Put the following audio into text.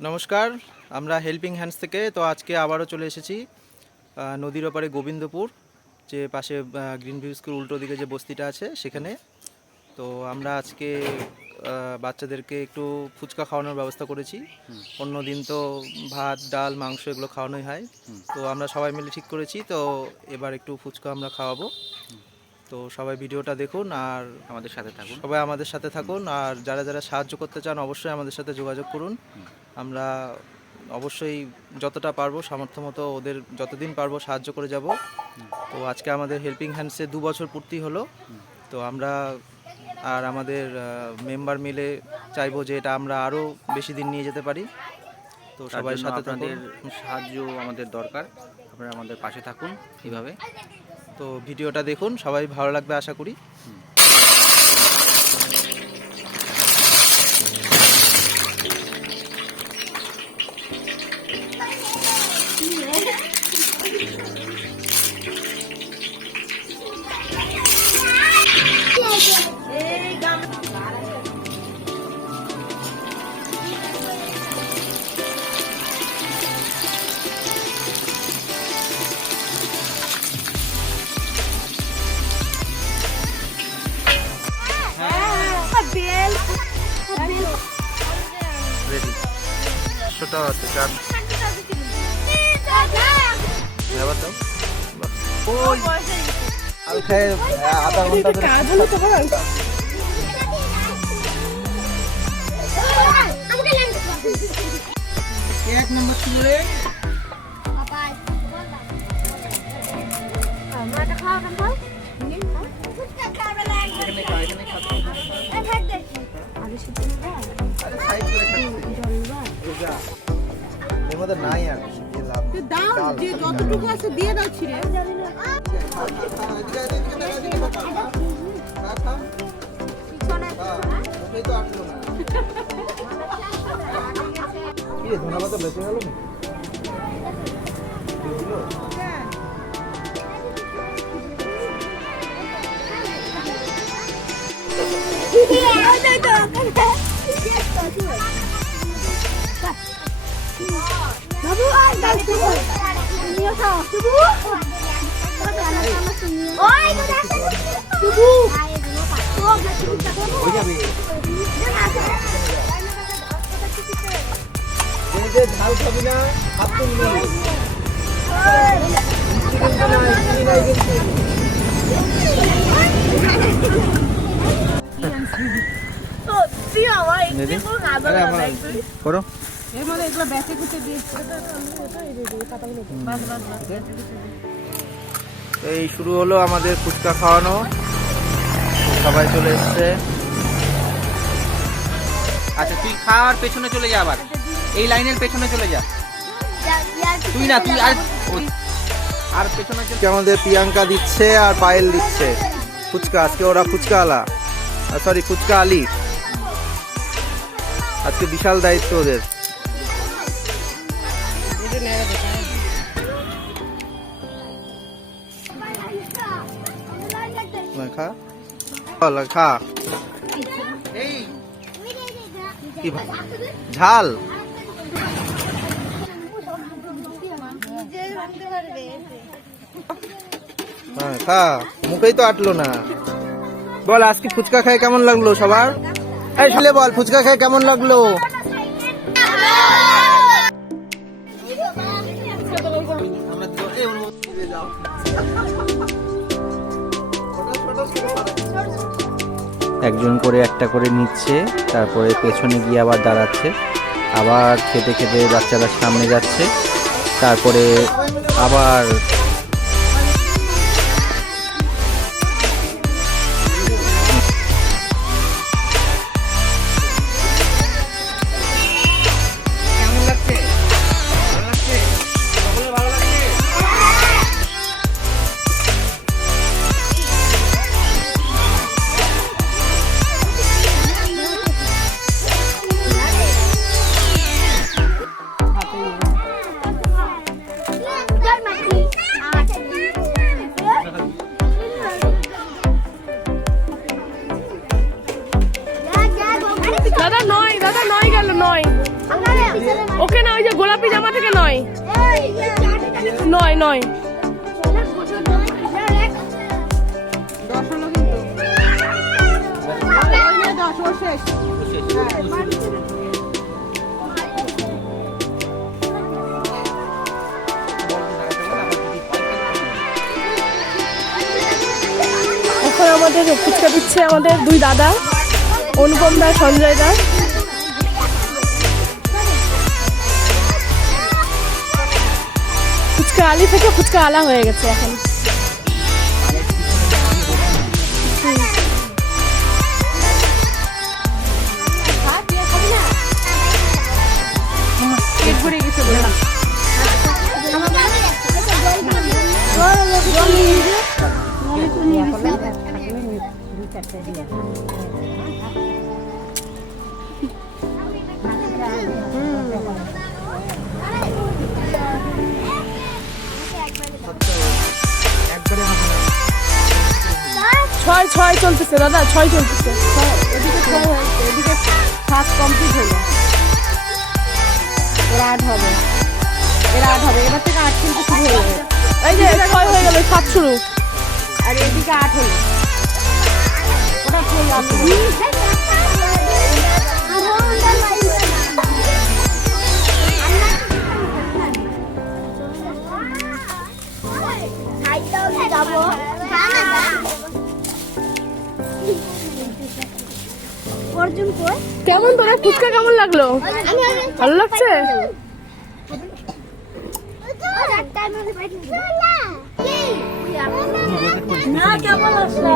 নমস্কার, আমরা helping hands থেকে তো আজকে আবারও চলে এসেছি নদীর ওপারে গোবিন্দপুর, যে পাশে গ্রিন ভিউ স্কুল উল্টো দিকে যে বস্তিটা আছে সেখানে। তো আমরা আজকে বাচ্চাদেরকে একটু ফুচকা খাওয়ানোর ব্যবস্থা করেছি। অন্য দিন তো ভাত ডাল মাংস এগুলো খাওয়ানোই হয়, তো আমরা সবাই মিলে ঠিক করেছি তো এবার একটু ফুচকা আমরা খাওয়াবো। তো সবাই ভিডিওটা দেখুন আর আমাদের সাথে থাকুন, সবাই আমাদের সাথে থাকুন। আর যারা যারা সাহায্য করতে চান অবশ্যই আমাদের সাথে যোগাযোগ করুন। আমরা অবশ্যই যতটা পারবো সামর্থ্য মতো ওদের যতদিন পারবো সাহায্য করে যাব। তো আজকে আমাদের হেল্পিং হ্যান্ডসে 2 বছর পূর্তি হলো। তো আমরা আর আমাদের মেম্বার মিলে চাইবো যে এটা আমরা আরও বেশি দিন নিয়ে যেতে পারি। তো সবাই সাথে আপনাদের সাহায্য আমাদের দরকার, আপনারা আমাদের পাশে থাকুন এইভাবে। তো ভিডিওটা দেখুন, সবাই ভালো লাগবে আশা করি। রেডি ছোটা আছে চার এবার দাও। ওই আর খায় আধা ঘন্টা ধরে কাজ হলো তো বল। এক নম্বর চুলে বাবা বল দাও আমাটা খাওয়া কেন বল নি ফুচকা খাবে না এখানে খাবে এই ভাত দেখি আরে সেটা না আরে সাইড করে খাচ্ছি জলবা রোজা এর মধ্যে নাই আর কি লাভ দাও যে যতটুকু আছে দিয়ে দাও ছিড়ে জানি না পিছনে ওই তো আসলো না কি রে ধন্যবাদ তো বেঁচে গেল না দিলো বাবু আর গাছ দেবো নিয়ে খাও বাবু ওই তো দেখো বাবু ওই যাবে এই যে ঝাল খাবি না হাত তুল নি তো তুই আমার একটু খাবার না করো এর মধ্যে এগুলো ব্যাচে কুচে দিয়ে এই শুরু হলো আমাদের ফুচকা খাওয়ানো। সবাই চলে এসছে। আচ্ছা তুই খাওয়ার পেছনে চলে যা, আবার এই লাইনের পেছনে চলে যা। তুই না তুই আর পেছনে চলে। আমাদের প্রিয়াঙ্কা দিচ্ছে আর পায়েল দিচ্ছে ফুচকা। আজকে ওরা ফুচকা আলা সরি ফুচকা আলি। আজকে বিশাল দায়িত্ব ওদের। খা খা ঝাল খা মুখেই তো আটলো না। বল আজকে ফুচকা খায় কেমন লাগলো সবার? এই শুলে বল ফুচকা খায় কেমন লাগলো? একজন করে একটা করে নিচ্ছে, তারপরে পেছনে গিয়ে আবার দাঁড়াচ্ছে, আবার খেতে খেতে বাচ্চারা সামনে যাচ্ছে, তারপরে আবার নয়, ওকে না, ওই যে গোলাপি জামা থেকে নয়, নয় নয়। এখন আমাদের ফুচকা দিচ্ছে আমাদের দুই দাদা, অনুপম দা, সঞ্জয় দা। ফুচকা আলি থেকে ফুচকা আলা হয়ে গেছে এখন। পেট ভরে গেছে বলে। ছয় ছয় চলতেছে দাদা, ছয় চলতেছে। এদিকে 6 হয়েছে, এদিকে 7 কমপ্লিট হলো। এরা 8 হবে, এবার থেকে 8 কিন্তু শুরু হয়ে যাবে। এই যে 6 হয়ে গেল, 7 শুরু। আর এদিকে 8 হলো, ওটা ফুল আমি কেমন তোরা ফুচকা কেমন লাগলো? ভালো লাগছে? না কেমন আসলো?